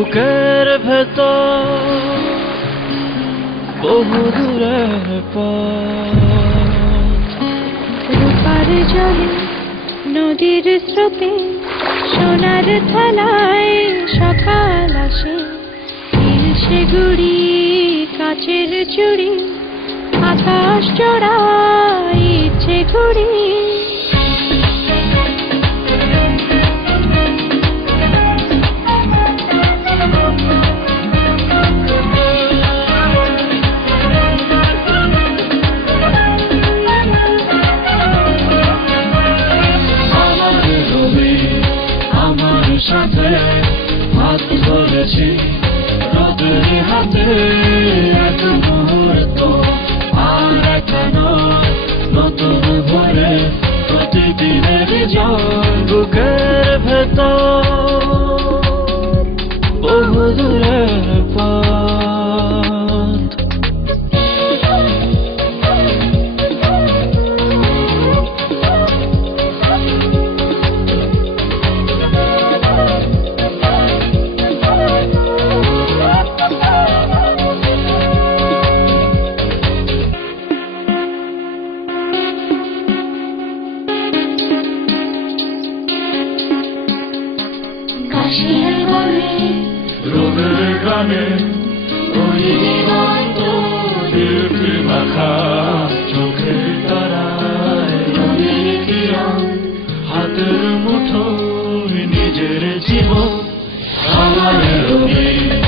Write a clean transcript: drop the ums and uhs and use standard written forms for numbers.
বুকের ভেতর বহু দূরের পথ। রূপার জলে নদীর স্রোতে সোনার থালায় সকাল আসে। সে গুড়ি কাচের চুড়ি আকাশ চড়াই ইচ্ছে ঘুড়ি। আমার সাথে হাত ধরেছি রোদের হাতে এক মুহূর্ত আর একা নয়, নতুন ভরে প্রতিদিনের জল। বুকের ভেতর বহু দূরের পথ। রোদের গানে ওই দিগন্ত দীপ্তি মাখা চোখের তারায় রঙের কিরণ, হাতের মুঠোয় নিজের জীবন। আমার রঙিন